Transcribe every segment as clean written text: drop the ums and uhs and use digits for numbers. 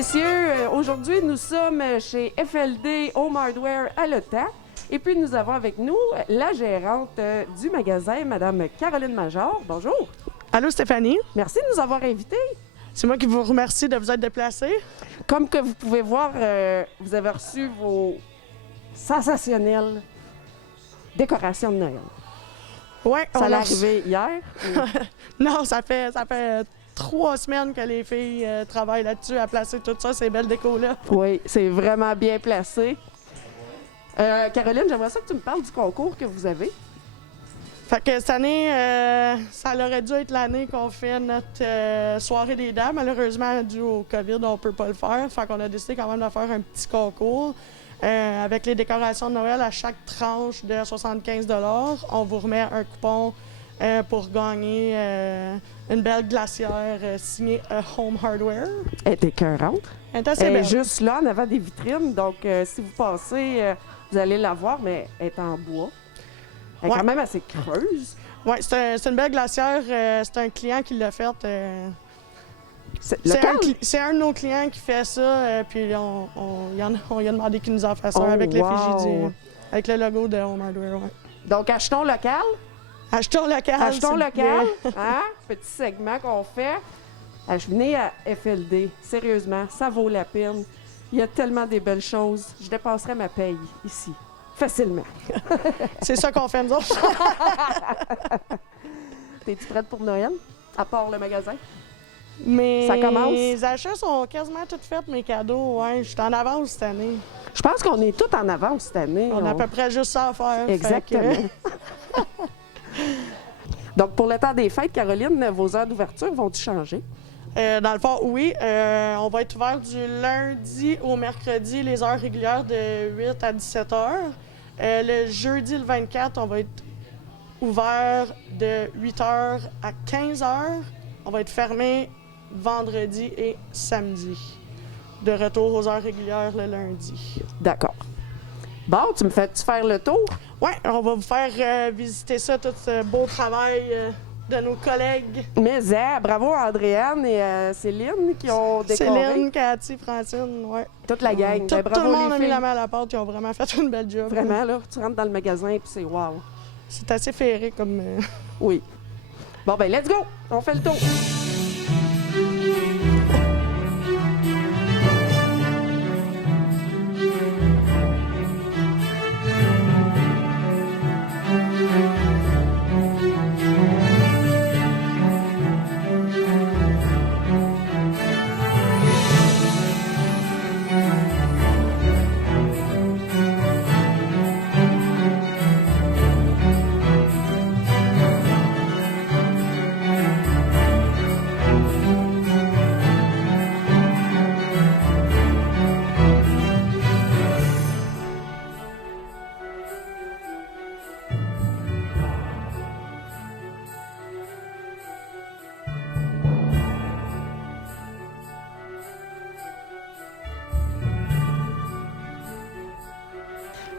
messieurs, aujourd'hui nous sommes chez FLD Home Hardware à Le Temps. Et puis nous avons avec nous la gérante du magasin, Madame Caroline Major. Bonjour. Allô Stéphanie. Merci de nous avoir invités. C'est moi qui vous remercie de vous être déplacée. Comme que vous pouvez voir, vous avez reçu vos sensationnelles décorations de Noël. Oui, ça l'est arrivé hier? Non, ça fait 3 semaines que les filles travaillent là-dessus à placer tout ça, ces belles décos-là. Oui, c'est vraiment bien placé. Caroline, j'aimerais ça que tu me parles du concours que vous avez. Fait que cette année, ça aurait dû être l'année qu'on fait notre soirée des dames. Malheureusement, dû au COVID, on ne peut pas le faire. Fait qu'on a décidé quand même de faire un petit concours. Avec les décorations de Noël, à chaque tranche de 75 $, on vous remet un coupon pour gagner une belle glacière signée Home Hardware. Elle est écœurante. Elle est assez Elle est belle. juste là, en avant des vitrines. Donc, si vous passez, vous allez la voir, mais elle est en bois. Elle est quand même assez creuse. Oui, c'est une belle glacière. C'est un client qui l'a faite. C'est un de nos clients qui fait ça. Puis on lui a demandé qu'il nous en fasse un avec l'effigie avec le logo de Home Hardware. Ouais. Donc, achetons local. Achetons local. Achetons local. Hein? Petit segment qu'on fait. Venez à FLD. Sérieusement, ça vaut la peine. Il y a tellement des belles choses. Je dépasserai ma paye ici. Facilement. C'est ça qu'on fait, nous autres. T'es-tu prête pour Noël? À part le magasin? Ça commence. Mes Ça achats sont quasiment tous faits, mes cadeaux. Ouais, je suis en avance cette année. Je pense qu'on est tous en avance cette année. On a à peu près juste ça à faire. Exactement. Donc, pour le temps des fêtes, Caroline, vos heures d'ouverture vont-ils changer? Dans le fond, oui. On va être ouvert du lundi au mercredi, les heures régulières de 8 à 17 heures. Le jeudi, le 24, on va être ouvert de 8 heures à 15 heures. On va être fermé vendredi et samedi. De retour aux heures régulières le lundi. D'accord. Bon, tu me fais-tu faire le tour? Oui, on va vous faire visiter ça, tout ce beau travail de nos collègues. Mais bravo à Andréane et Céline qui ont décoré. Céline, Cathy, Francine, oui. Toute la gang. Tout Bravo le monde les a mis filles. la main à la porte, ils ont vraiment fait une belle job. Vraiment, là, tu rentres dans le magasin et c'est wow. C'est assez ferré comme... Oui. Bon, ben, let's go! On fait le tour.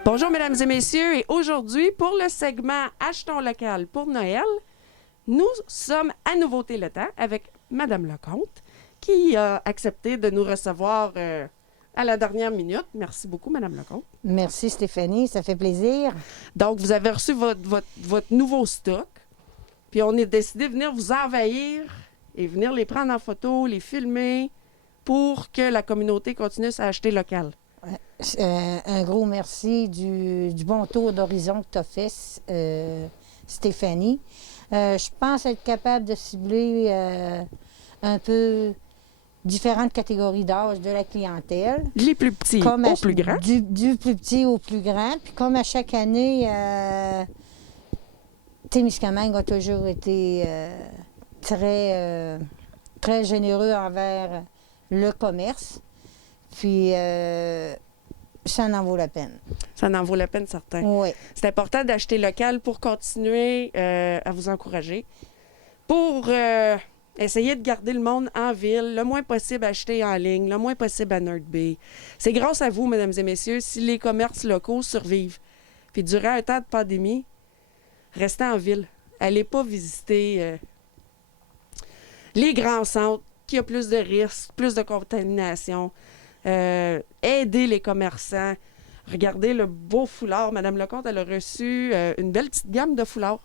Bonjour, mesdames et messieurs, et aujourd'hui, pour le segment Achetons local pour Noël, nous sommes à Nouveauté Le Temps avec Madame Lecomte, qui a accepté de nous recevoir à la dernière minute. Merci beaucoup, Madame Lecomte. Merci Stéphanie, ça fait plaisir. Donc, vous avez reçu votre nouveau stock, puis on est décidé de venir vous envahir et venir les prendre en photo, les filmer, pour que la communauté continue à acheter local. Un gros merci du bon tour d'horizon que tu as fait, Stéphanie. Je pense être capable de cibler un peu différentes catégories d'âge de la clientèle. Les plus petits aux plus grands. Du plus petit au plus grand. Puis comme à chaque année, Témiscamingue a toujours été très généreux envers le commerce. Puis, ça en vaut la peine. Ça en vaut la peine, certain. Oui. C'est important d'acheter local pour continuer à vous encourager, pour essayer de garder le monde en ville, le moins possible acheter en ligne, le moins possible à North Bay. C'est grâce à vous, mesdames et messieurs, si les commerces locaux survivent. Puis durant un temps de pandémie, restez en ville. Allez pas visiter les grands centres qu'il y a plus de risques, plus de contamination. Aider les commerçants. Regardez le beau foulard. Madame Lecomte, elle a reçu une belle petite gamme de foulards.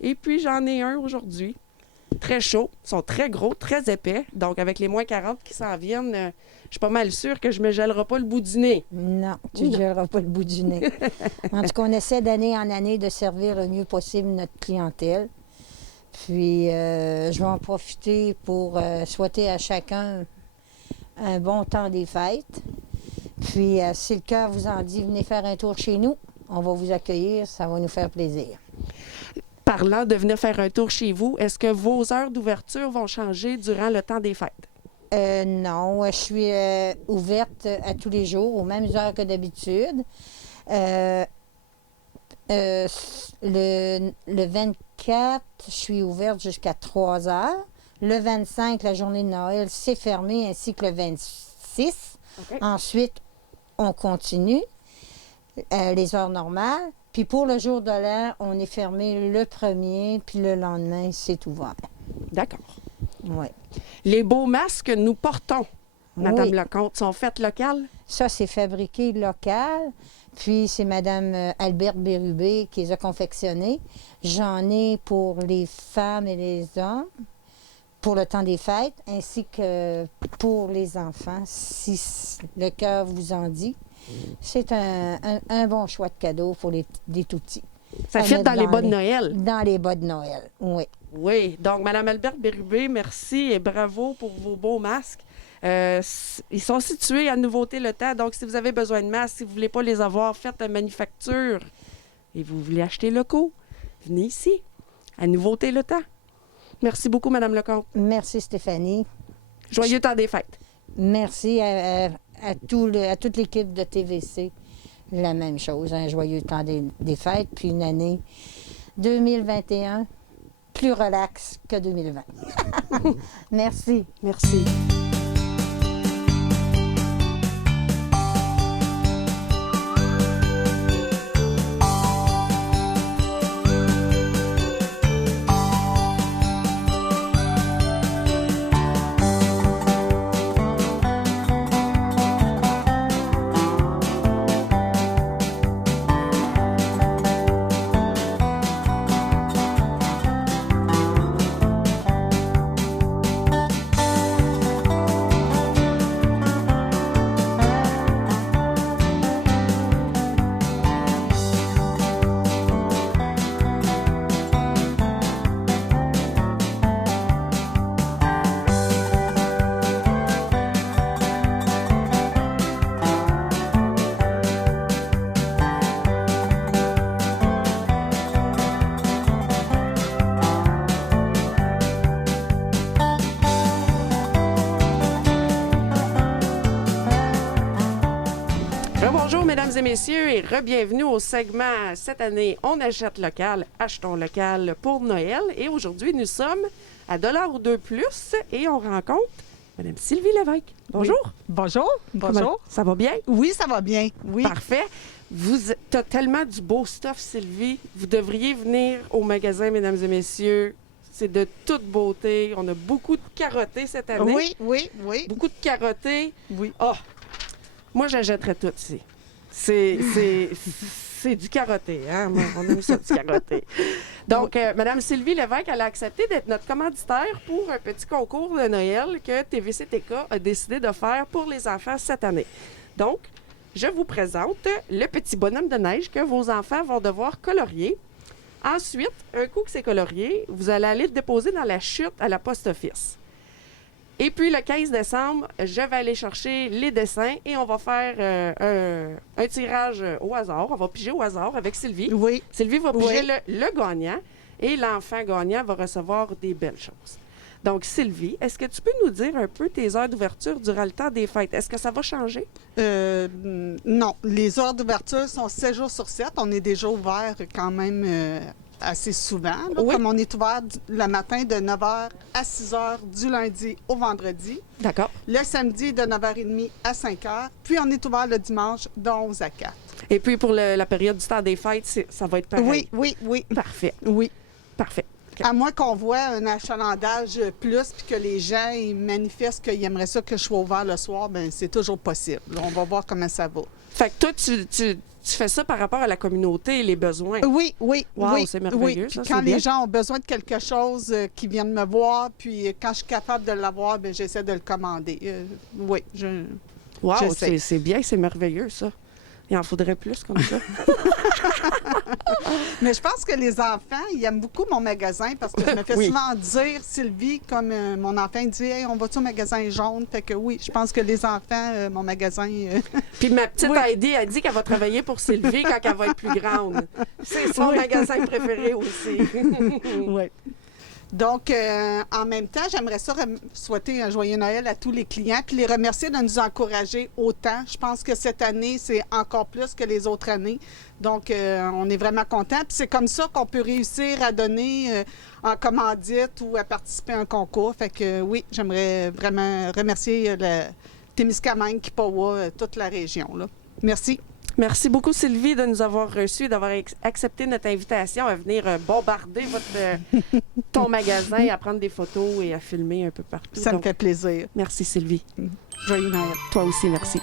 Et puis, j'en ai un aujourd'hui. Très chaud. Ils sont très gros, très épais. Donc, avec les moins 40 qui s'en viennent, je suis pas mal sûre que je me gèlerai pas le bout du nez. Non, tu ne gèleras pas le bout du nez. En tout cas, on essaie d'année en année de servir le mieux possible notre clientèle. Puis, je vais en profiter pour souhaiter à chacun un bon temps des fêtes. Puis, si le cœur vous en dit, venez faire un tour chez nous. On va vous accueillir, ça va nous faire plaisir. Parlant de venir faire un tour chez vous, est-ce que vos heures d'ouverture vont changer durant le temps des fêtes? Non, je suis ouverte à tous les jours, aux mêmes heures que d'habitude. Le 24, je suis ouverte jusqu'à 3 heures. Le 25, la journée de Noël, c'est fermé, ainsi que le 26. Okay. Ensuite, on continue les heures normales. Puis pour le jour de l'an, on est fermé le 1er, puis le lendemain, c'est ouvert. D'accord. Oui. Les beaux masques que nous portons, Madame Oui. Lecomte, sont faits locales? Ça, c'est fabriqué local. Puis c'est Mme Alberte Bérubé qui les a confectionnés. J'en ai pour les femmes et les hommes pour le temps des fêtes, ainsi que pour les enfants, si le cœur vous en dit. C'est un bon choix de cadeau pour les tout petits. Ça À fit mettre dans les bas de Noël. Dans les bas de Noël, oui. Oui. Donc, Mme Alberte Bérubé, merci et bravo pour vos beaux masques. Ils sont situés à Nouveauté Le Temps. Donc, si vous avez besoin de masques, si vous ne voulez pas les avoir faites de manufacture et vous voulez acheter locaux, venez ici, à Nouveauté Le Temps. Merci beaucoup, Mme Lecomte. Merci Stéphanie. Joyeux temps des fêtes. Merci à toute l'équipe de TVC. La même chose, un joyeux temps des fêtes, puis une année 2021 plus relax que 2020. Merci. Merci. Bonjour, mesdames et messieurs, et re-bienvenue au segment cette année On achète local, achetons local pour Noël. Et aujourd'hui, nous sommes à $1 ou 2 plus et on rencontre Mme Sylvie Lévesque. Bonjour. Oui. Bonjour. Bonjour. Comment- ça va bien? Oui, ça va bien. Oui. Parfait. Tu as tellement du beau stuff, Sylvie. Vous devriez venir au magasin, mesdames et messieurs. C'est de toute beauté. On a beaucoup de carottés cette année. Oui, oui, oui. Beaucoup de carottés. Oui. Ah! Moi, j'achèterais tout ici. C'est du carotté, hein? Moi, on aime ça, du carotté. Donc, Mme Sylvie Lévesque, elle a accepté d'être notre commanditaire pour un petit concours de Noël que TVC-TK a décidé de faire pour les enfants cette année. Donc, je vous présente le petit bonhomme de neige que vos enfants vont devoir colorier. Ensuite, un coup que c'est colorié, vous allez aller le déposer dans la chute à la post-office. Et puis, le 15 décembre, je vais aller chercher les dessins et on va faire un tirage au hasard. On va piger au hasard avec Sylvie. Oui. Sylvie va piger Oui. le gagnant et l'enfant gagnant va recevoir des belles choses. Donc, Sylvie, est-ce que tu peux nous dire un peu tes heures d'ouverture durant le temps des fêtes? Est-ce que ça va changer? Non, les heures d'ouverture sont 7 jours sur 7. On est déjà ouvert quand même assez souvent. Là, Oui. Comme on est ouvert le matin de 9h à 6h du lundi au vendredi. D'accord. Le samedi de 9h30 à 5h. Puis on est ouvert le dimanche de 11 à 4. Et puis, pour la période du temps des fêtes, ça va être pareil. Oui, oui, oui. Parfait. Oui. Parfait. À moins qu'on voit un achalandage plus puis que les gens ils manifestent qu'ils aimeraient ça que je sois ouvert le soir, bien, c'est toujours possible. Là, on va voir comment ça va. Fait que toi, tu fais ça par rapport à la communauté et les besoins. Oui. Wow, c'est merveilleux, Puis ça, quand c'est bien. les gens ont besoin de quelque chose, qui viennent me voir, puis quand je suis capable de l'avoir, bien, j'essaie de le commander. Oui, Wow, j'essaie. c'est bien, c'est merveilleux, ça. Il en faudrait plus comme ça. Mais je pense que les enfants, ils aiment beaucoup mon magasin parce que je me fais Oui. souvent dire, Sylvie, comme mon enfant il dit, hey, on va-tu au magasin jaune? Fait que oui, je pense que les enfants, mon magasin. Puis ma petite Oui. Heidi a dit qu'elle va travailler pour Sylvie quand elle va être plus grande. C'est son magasin préféré aussi. Oui. Donc, en même temps, j'aimerais ça souhaiter un joyeux Noël à tous les clients puis les remercier de nous encourager autant. Je pense que cette année, c'est encore plus que les autres années. Donc, on est vraiment contents. Puis c'est comme ça qu'on peut réussir à donner en commandite ou à participer à un concours. Fait que oui, j'aimerais vraiment remercier le Témiscamingue, Kipawa, toute la région, là. Merci. Merci beaucoup, Sylvie, de nous avoir reçus, d'avoir accepté notre invitation à venir bombarder ton magasin, à prendre des photos et à filmer un peu partout. Ça me Donc, fait plaisir. merci, Sylvie. Joyeux Noël. Toi aussi, merci.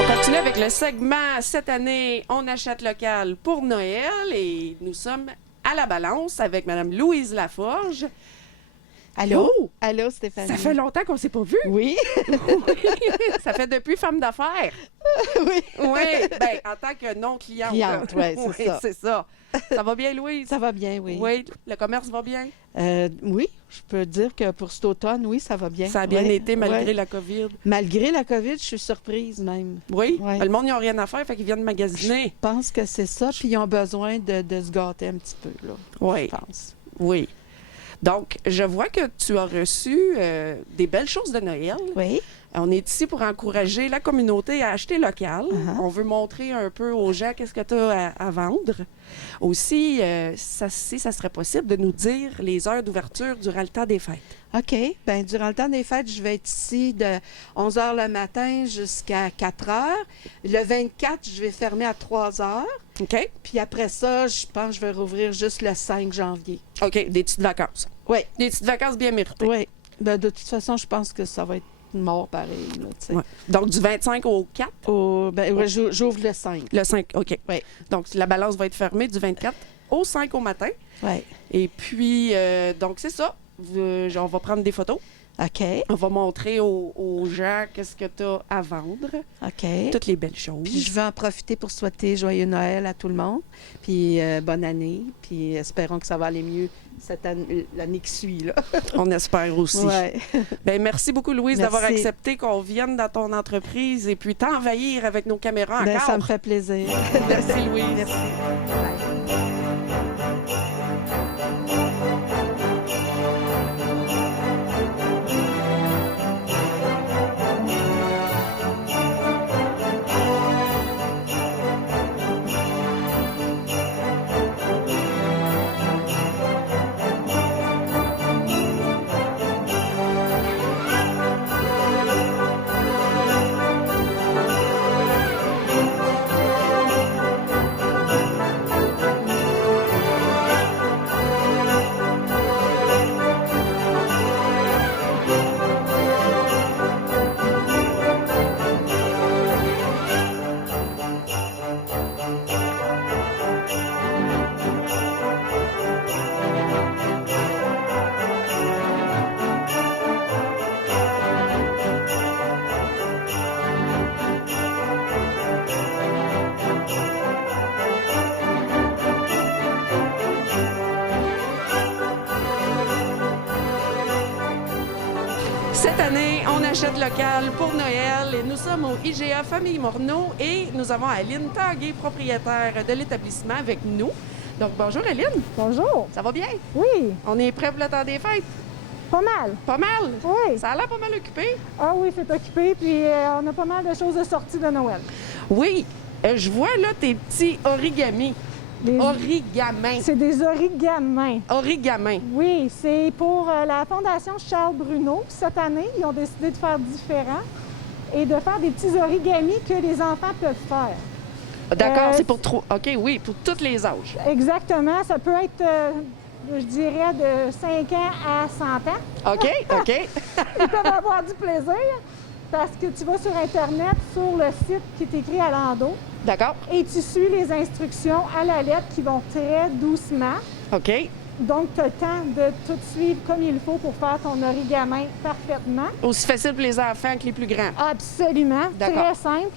On continue avec le segment cette année, on achète local pour Noël et nous sommes à la balance avec Mme Louise Laforge. Allô? Oh! Allô, Stéphanie? Ça fait longtemps qu'on ne s'est pas vu. Oui. Ça fait depuis femme d'affaires. Oui. Oui, ben, en tant que non-cliente. Cliente, ouais, c'est Oui, ça. c'est ça. Ça va bien, Louise? Ça va bien, oui. Oui, le commerce va bien? Oui, je peux dire que pour cet automne, oui, ça va bien. Ça a bien Ouais, été malgré ouais. la COVID. Malgré la COVID, je suis surprise même. Oui, Ouais. le monde, ils n'ont rien à faire, fait qu'ils viennent magasiner. Je pense que c'est ça, puis ils ont besoin de se gâter un petit peu, là. Oui, Je pense. oui. Donc, je vois que tu as reçu des belles choses de Noël. Oui. On est ici pour encourager la communauté à acheter local. Uh-huh. On veut montrer un peu aux gens qu'est-ce que tu as à vendre. Aussi, si ça serait possible de nous dire les heures d'ouverture durant le temps des fêtes. OK. Bien, durant le temps des fêtes, je vais être ici de 11 h le matin jusqu'à 4 h. Le 24, je vais fermer à 3 h. OK? Puis après ça, je pense que je vais rouvrir juste le 5 janvier. OK, des petites vacances. Oui. Des petites vacances bien méritées. Oui. Ben, de toute façon, je pense que ça va être mort pareil. Là, tu sais. Ouais. Donc, du 25 au 4, Ouais, j'ouvre le 5. le 5, OK. Oui. Donc, la balance va être fermée du 24 au 5 au matin. Oui. Et puis, donc, c'est ça. On va prendre des photos. OK. On va montrer aux gens qu'est-ce que tu as à vendre. OK. Toutes les belles choses. Puis je vais en profiter pour souhaiter joyeux Noël à tout le monde. Puis bonne année. Puis espérons que ça va aller mieux l'année qui suit. Là. On espère aussi. Ouais. Ben, merci beaucoup, Louise, Merci. d'avoir accepté qu'on vienne dans ton entreprise et puis t'envahir avec nos caméras Ben, encore. ça me fait plaisir. Merci, Louise. Merci. Bye. achète local pour Noël. Et nous sommes au IGA Famille Morneau et nous avons Aline Tanguay, propriétaire de l'établissement, avec nous. Donc, bonjour Aline. Bonjour. Ça va bien? Oui, On est prêt pour le temps des fêtes? pas mal. Pas mal? Oui. Ça a l'air pas mal occupé? Ah oui, c'est occupé, puis on a pas mal de choses de sortie de Noël. Oui. Je vois là tes petits origamis. Les- Origamins. C'est des origamins. Origamins. Oui, c'est pour la Fondation Charles Bruno. Cette année, ils ont décidé de faire différent et de faire des petits origamis que les enfants peuvent faire. D'accord, Euh, c'est pour trop. OK, oui, pour tous les âges. Exactement, ça peut être, je dirais, de 5 ans à 100 ans. OK, OK. Ils peuvent avoir du plaisir parce que tu vas sur Internet, sur le site qui est écrit à l'endos, D'accord. et tu suis les instructions à la lettre qui vont très doucement. OK. Donc, tu as le temps de tout suivre comme il faut pour faire ton origamin parfaitement. Aussi facile pour les enfants que les plus grands. Absolument. D'accord. Très simple.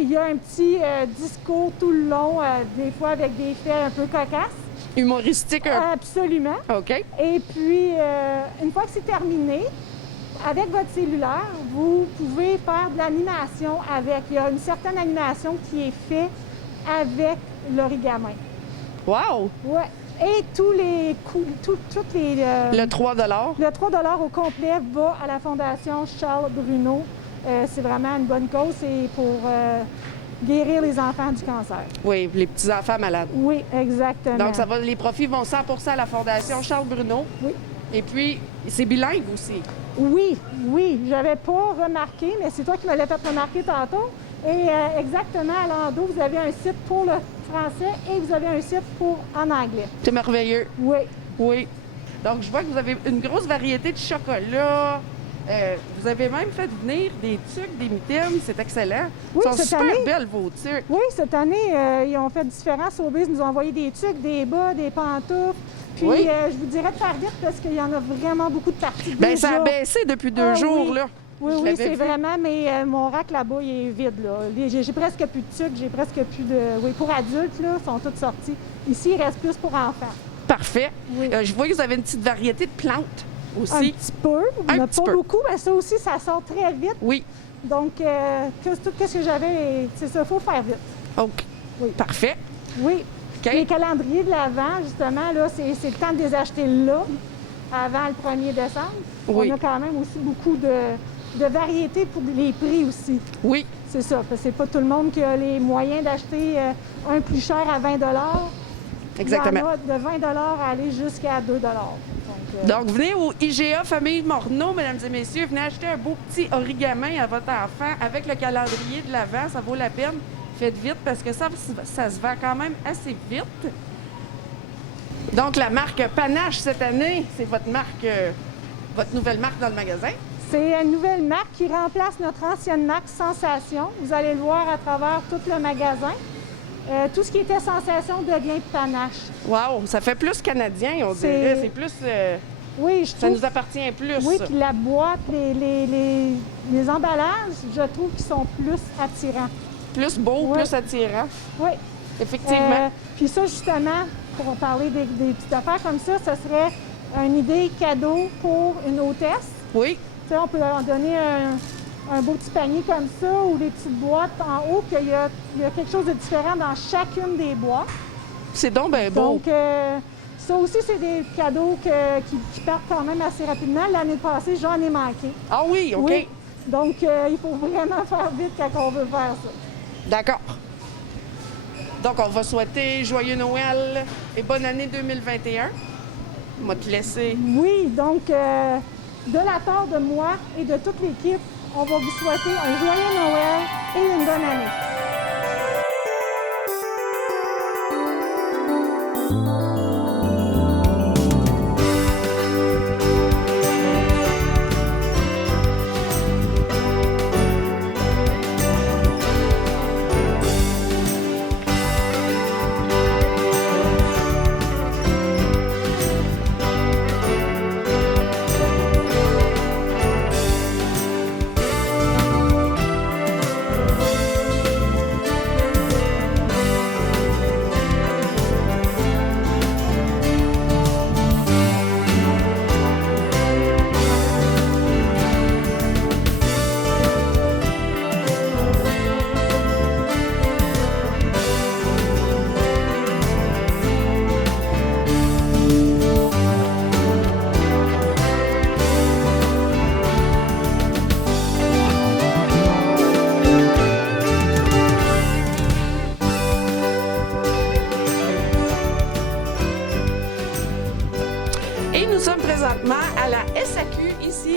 Il y a un petit discours tout le long, des fois avec des faits un peu cocasses. Humoristique. Absolument. OK. Et puis, une fois que c'est terminé, avec votre cellulaire, vous pouvez faire de l'animation avec. Il y a une certaine animation qui est faite avec l'origamin. Wow! Ouais. Et tous les coûts, toutes les. Le 3 Le 3 au complet va à la Fondation Charles Bruno. C'est vraiment une bonne cause. C'est pour guérir les enfants du cancer. Oui, les petits-enfants malades. Oui, exactement. Donc, les profits vont 100 à la Fondation Charles Bruno. Oui. Et puis, c'est bilingue aussi. Oui, oui. J'avais pas remarqué, mais c'est toi qui me l'as fait remarquer tantôt. Et exactement, à l'endos, vous avez un site pour le français et vous avez un site pour en anglais. C'est merveilleux. Oui. Oui. Donc, je vois que vous avez une grosse variété de chocolat. Vous avez même fait venir des tucs, des mitaines. C'est excellent. Oui, Ils sont cette super année- belles, vos tucs. Oui, cette année, ils ont fait différents. Sobeys nous ont envoyé des tucs, des bas, des pantoufles. Puis, Oui. je vous dirais de faire vite parce qu'il y en a vraiment beaucoup de parties. Bien, ça a déjà. baissé depuis 2 Ah jours, oui. là. Oui, Je oui, l'avais c'est vu. vraiment, mais mon rack là-bas, il est vide. Là. J'ai presque plus de tucs, j'ai presque plus de. Oui, pour adultes, là, sont toutes sortis. Ici, il reste plus pour enfants. Parfait. Oui. Je vois que vous avez une petite variété de plantes Un aussi. petit peu, Un mais petit pas peu. beaucoup, mais ça aussi, ça sort très vite. Oui. Donc, tout ce que j'avais, c'est ça, il faut faire vite. OK. Oui. Parfait. Oui. OK. Les calendriers de l'Avent, justement, là, c'est le temps de les acheter là, avant le 1er décembre. Oui. On a quand même aussi beaucoup de variétés pour les prix aussi. Oui. C'est ça, parce que c'est pas tout le monde qui a les moyens d'acheter un plus cher à 20 Exactement. Il y en a de 20 à aller jusqu'à 2 Donc, venez au IGA Famille Morneau, mesdames et messieurs. Venez acheter un beau petit origamin à votre enfant avec le calendrier de l'Avent. Ça vaut la peine. Faites vite parce que ça se vend quand même assez vite. Donc, la marque Panache cette année, c'est votre marque, votre nouvelle marque dans le magasin. C'est une nouvelle marque qui remplace notre ancienne marque Sensation. Vous allez le voir à travers tout le magasin. Tout ce qui était Sensation devient Panache. Wow, ça fait plus canadien, on C'est- dirait. C'est plus. Oui, je Ça trouve. nous appartient plus. Oui, puis la boîte, les emballages, je trouve qu'ils sont plus attirants. Plus beau, Ouais. plus attirant. Oui. Effectivement. Puis ça, justement, pour parler des petites affaires comme ça, ce serait une idée cadeau pour une hôtesse. Oui, Tu sais, on peut leur donner un beau petit panier comme ça ou des petites boîtes en haut, qu'il y a quelque chose de différent dans chacune des boîtes. c'est donc bien beau. Donc, ça aussi, c'est des cadeaux qui partent quand même assez rapidement. L'année passée, j'en ai manqué. Ah oui, OK. Oui. Donc, il faut vraiment faire vite quand on veut faire ça. D'accord. Donc, on va souhaiter joyeux Noël et bonne année 2021. On va te laisser. Oui, donc, de la part de moi et de toute l'équipe, on va vous souhaiter un joyeux Noël et une bonne année.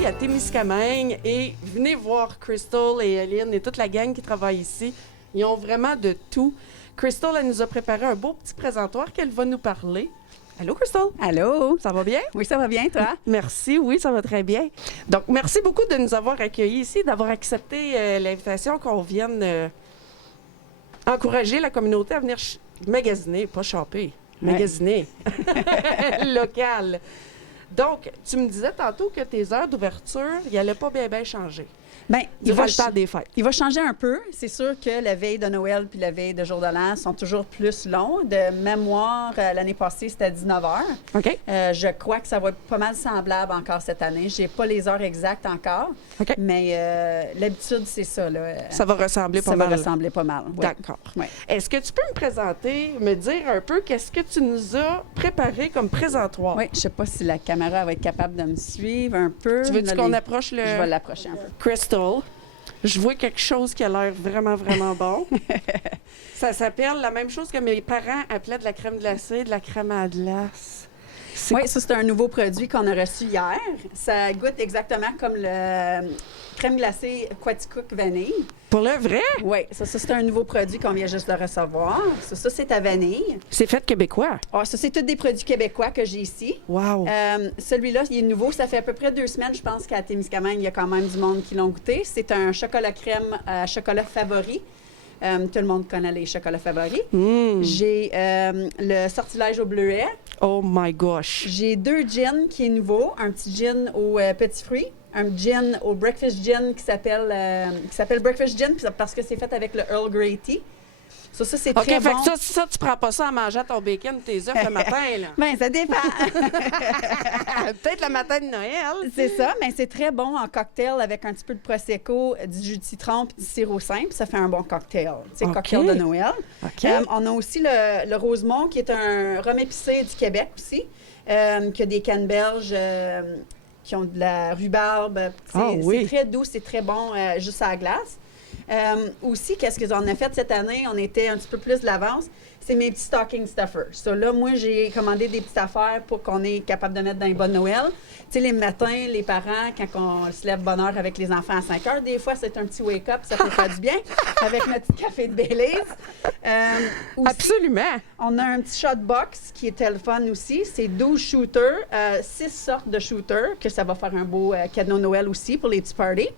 à Témiscamingue et venez voir Crystal et Aline et toute la gang qui travaille ici. Ils ont vraiment de tout. Crystal, elle nous a préparé un beau petit présentoir qu'elle va nous parler. Allô, Crystal? Allô? Ça va bien? Oui, ça va bien, toi? Merci, oui, ça va très bien. Donc, merci beaucoup de nous avoir accueillis ici, d'avoir accepté l'invitation qu'on vienne encourager la communauté à venir magasiner, pas shopper, magasiner, local. Donc, tu me disais tantôt que tes heures d'ouverture, il n'allait pas bien changer. Bien, Durant le temps des fêtes. il va changer un peu. C'est sûr que la veille de Noël puis la veille de Jour de l'An sont toujours plus longs. De mémoire, l'année passée, c'était à 19 h. OK. Je crois que ça va être pas mal semblable encore cette année. J'ai pas les heures exactes encore, OK. mais l'habitude, c'est ça. Là. Ça va ressembler pas Ça mal. va ressembler pas mal, oui. D'accord. Ouais. Est-ce que tu peux me présenter, me dire un peu qu'est-ce que tu nous as préparé comme présentoir? Oui, je sais pas si la caméra va être capable de me suivre un peu. Tu veux-tu Là, qu'on approche le... Je vais l'approcher un peu. Crystal. Je vois quelque chose qui a l'air vraiment, vraiment bon. Ça s'appelle la même chose que mes parents appelaient de la crème glacée, de la crème à glace. Oui, ça, c'est un nouveau produit qu'on a reçu hier. Ça goûte exactement comme le crème glacée Quaticook vanille. Pour le vrai? Oui, ça c'est un nouveau produit qu'on vient juste de recevoir. Ça c'est à vanille. C'est fait québécois. Ah, ça, c'est tous des produits québécois que j'ai ici. Wow. Celui-là, il est nouveau. Ça fait à peu près 2 semaines, je pense, qu'à Témiscamingue, il y a quand même du monde qui l'ont goûté. C'est un chocolat crème à chocolat favori. Tout le monde connaît les chocolats favoris. J'ai le sortilège au bleuet. Oh my gosh. J'ai 2 gins qui est nouveau. Un petit gin aux petits fruits. Un gin au breakfast gin qui s'appelle breakfast gin parce que c'est fait avec le Earl Grey tea. Ça c'est OK, très fait bon. que ça, tu prends pas ça en mangeant ton bacon, tes œufs le matin, là. Ben, ça dépend. Peut-être le matin de Noël. C'est ça, mais c'est très bon en cocktail avec un petit peu de prosecco, du jus de citron puis du sirop simple. Ça fait un bon cocktail. C'est OK. cocktail de Noël. OK. On a aussi le Rosemont qui est un rhum épicé du Québec aussi, qui a des canneberges qui ont de la rhubarbe. C'est très doux, c'est très bon juste à la glace. Aussi, qu'est-ce qu'on a fait cette année? On était un petit peu plus de l'avance. C'est mes petits stocking stuffers. Ça, là, moi, j'ai commandé des petites affaires pour qu'on est capable de mettre dans les bonnes Noël. Tu sais, les matins, les parents, quand on se lève bonne heure avec les enfants à 5 h, des fois, c'est un petit wake-up, ça peut faire du bien, avec notre petit café de Baileys. Aussi, Absolument. on a un petit shot box qui est le fun aussi. C'est 12 shooters, 6 sortes de shooters, que ça va faire un beau cadeau Noël aussi pour les petits parties.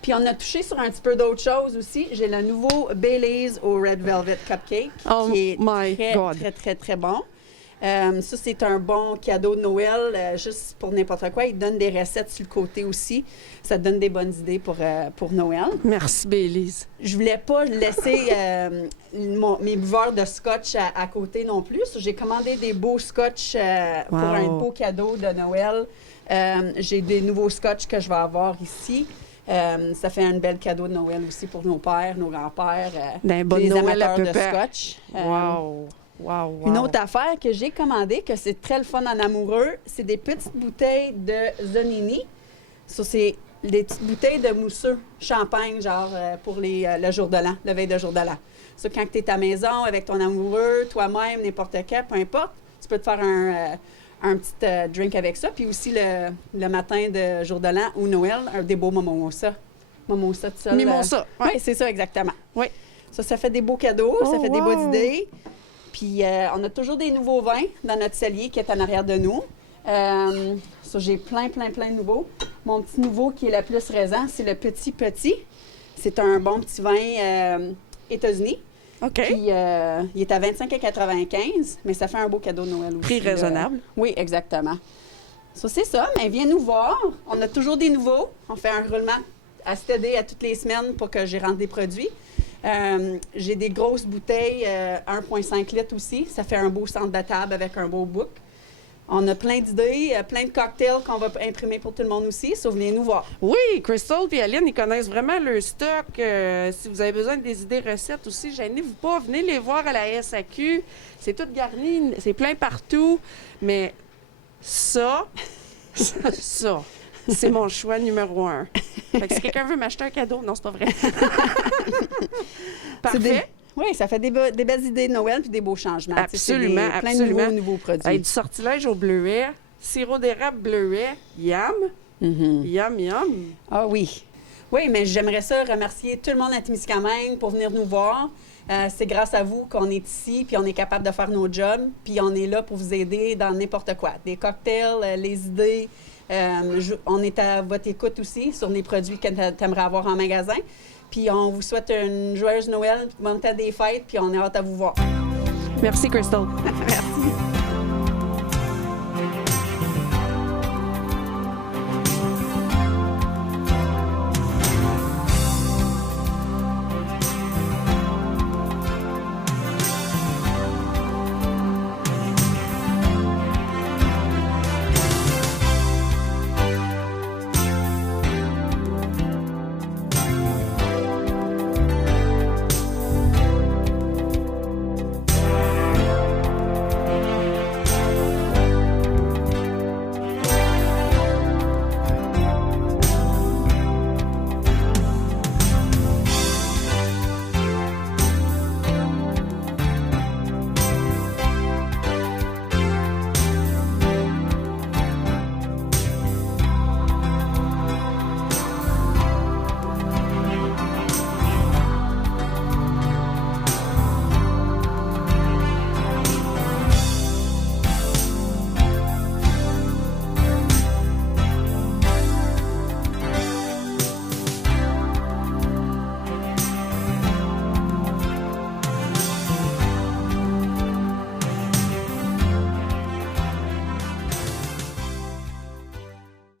Puis on a touché sur un petit peu d'autres choses aussi. J'ai le nouveau Baileys au Red Velvet Cupcake qui est très, très bon. Ça, c'est un bon cadeau de Noël, juste pour n'importe quoi. Il donne des recettes sur le côté aussi. Ça donne des bonnes idées pour Noël. Merci, Baileys. Je voulais pas laisser mes buveurs de scotch à côté non plus. J'ai commandé des beaux scotch pour un beau cadeau de Noël. J'ai des nouveaux scotch que je vais avoir ici. Ça fait un bel cadeau de Noël aussi pour nos pères, nos grands-pères, les Noël amateurs de scotch. Wow. Une autre affaire que j'ai commandée, que c'est très le fun en amoureux, c'est des petites bouteilles de Zonini. Ça, c'est des petites bouteilles de mousseux champagne, genre pour le jour de l'an, la veille de jour de l'an. Ça, quand tu es à la maison avec ton amoureux, toi-même, n'importe quel, peu importe, tu peux te faire un petit drink avec ça. Puis aussi, le matin de jour de l'an ou Noël, des beaux mimosa. Mimosa tout seul. Mimosa. Oui, c'est ça, exactement. Oui. Ça fait des beaux cadeaux, ça fait des bonnes idées. Puis on a toujours des nouveaux vins dans notre cellier qui est en arrière de nous. Ça, j'ai plein de nouveaux. Mon petit nouveau qui est le plus raisin, c'est le Petit. C'est un bon petit vin États-Unis. OK. Puis, il est à 25,95 mais ça fait un beau cadeau de Noël aussi. Prix raisonnable. Oui, exactement. Ça, c'est ça. Mais viens nous voir. On a toujours des nouveaux. On fait un roulement à STD à toutes les semaines pour que j'y rentre des produits. J'ai des grosses bouteilles, 1,5 litres aussi. Ça fait un beau centre de table avec un beau book. On a plein d'idées, plein de cocktails qu'on va imprimer pour tout le monde aussi. So, venez nous voir. Oui, Crystal et Aline, ils connaissent vraiment leur stock. Si vous avez besoin des idées recettes aussi, gênez-vous pas. Venez les voir à la SAQ. C'est tout garni, c'est plein partout. Mais ça, c'est mon choix numéro 1. Fait que si quelqu'un veut m'acheter un cadeau, non, c'est pas vrai. Parfait. Oui, ça fait des belles idées de Noël puis des beaux changements. Absolument, plein de nouveaux produits. Du sortilège au bleuet, sirop d'érable bleuet, yam. Yum, yum. Ah oui. Oui, mais j'aimerais ça remercier tout le monde à Témiscamingue pour venir nous voir. C'est grâce à vous qu'on est ici, puis on est capable de faire nos jobs, puis on est là pour vous aider dans n'importe quoi. Des cocktails, les idées. On est à votre écoute aussi sur les produits que tu aimerais avoir en magasin. Puis on vous souhaite une joyeuse Noël, bon temps des fêtes, puis on est hâte à vous voir. Merci, Crystal. Merci.